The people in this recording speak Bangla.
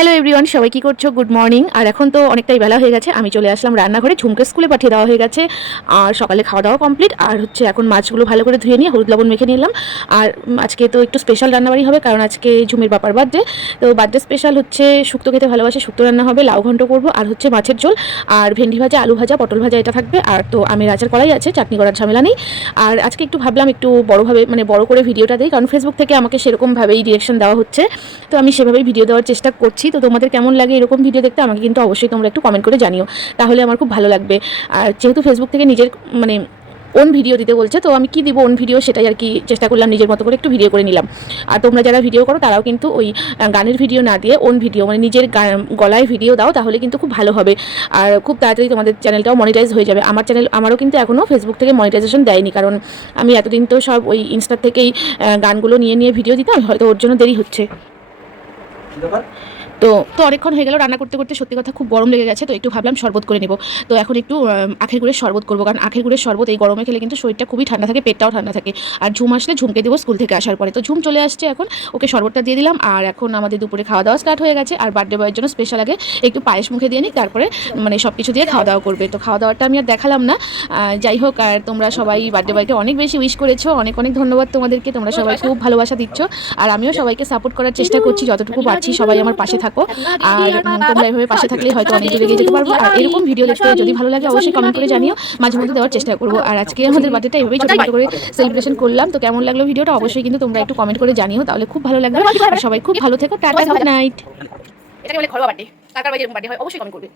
হ্যালো এভরিওয়ান, সবাই কী করছো? Good morning. আর এখন তো অনেকটাই বেলা হয়ে গেছে, আমি চলে আসলাম রান্নাঘরে। ঝুমকে স্কুলে পাঠিয়ে দেওয়া হয়ে গেছে, আর সকালে খাওয়া দাওয়া কমপ্লিট। আর এখন মাছগুলো ভালো করে ধুয়ে নিয়ে হলুদ লবণ মেখে নিলাম। আর আজকে তো একটু স্পেশাল রান্নাবাড়ি হবে, কারণ আজকে ঝুমের বাবার বার্থডে। তো বার্থডে স্পেশাল হচ্ছে শুক্তো খেতে ভালোবাসে, শুক্তো রান্না হবে, লাউ ঘন্ট করবো, আর হচ্ছে মাছের ঝোল, আর ভেন্ডি ভাজা, আলু ভাজা, পটল ভাজা, এটা থাকবে। আর তো আমের আচার করাই আছে, চাটনি করার ঝামেলা নেই। আর আজকে একটু ভাবলাম একটু বড়োভাবে, মানে বড় করে ভিডিওটা দিই, কারণ ফেসবুক থেকে আমাকে সেরকমভাবেই ডিরেকশন দেওয়া হচ্ছে। তো আমি সেভাবেই ভিডিও দেওয়ার চেষ্টা করছি। তো তোমাদের কেমন লাগে এরকম ভিডিও দেখতে আমাকে কিন্তু অবশ্যই তোমরা একটু কমেন্ট করে জানিও, তাহলে আমার খুব ভালো লাগবে। আর যেহেতু ফেসবুক থেকে নিজের মানে ওন ভিডিও দিতে বলছে, তো আমি কি দিব ওন ভিডিও সেটাই আর কি চেষ্টা করলাম, নিজের মতো করে একটু ভিডিও করে নিলাম। আর তোমরা যারা ভিডিও করো তারাও কিন্তু ওই গানের ভিডিও না দিয়ে ওন ভিডিও, মানে নিজের গলায় ভিডিও দাও, তাহলে কিন্তু খুব ভালো হবে। আর খুব তাড়াতাড়ি তোমাদের চ্যানেলটাও মনিটাইজ হয়ে যাবে। আমার চ্যানেল আমারও কিন্তু এখনও ফেসবুক থেকে মনিটাইজেশন দেয়নি, কারণ আমি এতদিন তো সব ওই ইনস্টার থেকেই গানগুলো নিয়ে নিয়ে ভিডিও দিতাম, হয়তো ওর জন্য দেরি হচ্ছে। তো তো অনেকক্ষণ হয়ে গেল রান্না করতে করতে, সত্যি কথা খুব গরম লেগে গেছে। তো একটু ভাবলাম শরবত করে নেব। তো এখন একটু আখের গুড়ের শরবত করবো, কারণ আখের গুড়ের শরবত এই গরমে খেলে কিন্তু শরীরটা খুবই ঠান্ডা থাকে, পেটটাও ঠান্ডা থাকে। আর ঝুম আসলে ঝুমকে দেবো স্কুল থেকে আসার পরে। তো ঝুম চলে আসছে এখন, ওকে শরবতটা দিয়ে দিলাম। আর এখন আমাদের দুপুরে খাওয়া দাওয়া স্টার্ট হয়ে গেছে। আর বার্থডে বয়ের জন্য স্পেশাল আগে একটু পায়েস মুখে দিয়ে নিই, তারপরে মানে সব কিছু দিয়ে খাওয়া দাওয়া করবে। তো খাওয়া দাওয়াটা আমি আর দেখালাম না। যাই হোক, আর তোমরা সবাই বার্থডে বয়কে অনেক বেশি উইশ করেছো, অনেক অনেক ধন্যবাদ তোমাদেরকে। তোমরা সবাই খুব ভালোবাসা দিচ্ছ, আর আমিও সবাইকে সাপোর্ট করার চেষ্টা করছি যতটুকু পারছি। সবাই আমার পাশে থাকো, আর তোমরা এভাবে পাশে থাকলেই হয়তো অনেক দূরে এগিয়ে যেতে পারবো। আর এরকম ভিডিও দেখতে যদি ভালো লাগে অবশ্যই কমেন্ট করে জানিও, মাঝে মধ্যে দেওয়ার চেষ্টা করবো। আর আজকে আমাদের বার্থডেটা এভাবেই ছোটখাটো করে সেলিব্রেশন করলাম। তো কেমন লাগলো ভিডিওটা অবশ্যই কিন্তু তোমরা একটু কমেন্ট করে জানিও, তাহলে খুব ভালো লাগবে। আর সবাই খুব ভালো থেকো, টাটা, গুড নাইট। এটাকে বলে ঘরোয়া বার্থডে, কার কার বাড়ি এরকম বার্থডে হয় অবশ্যই কমেন্ট করবে।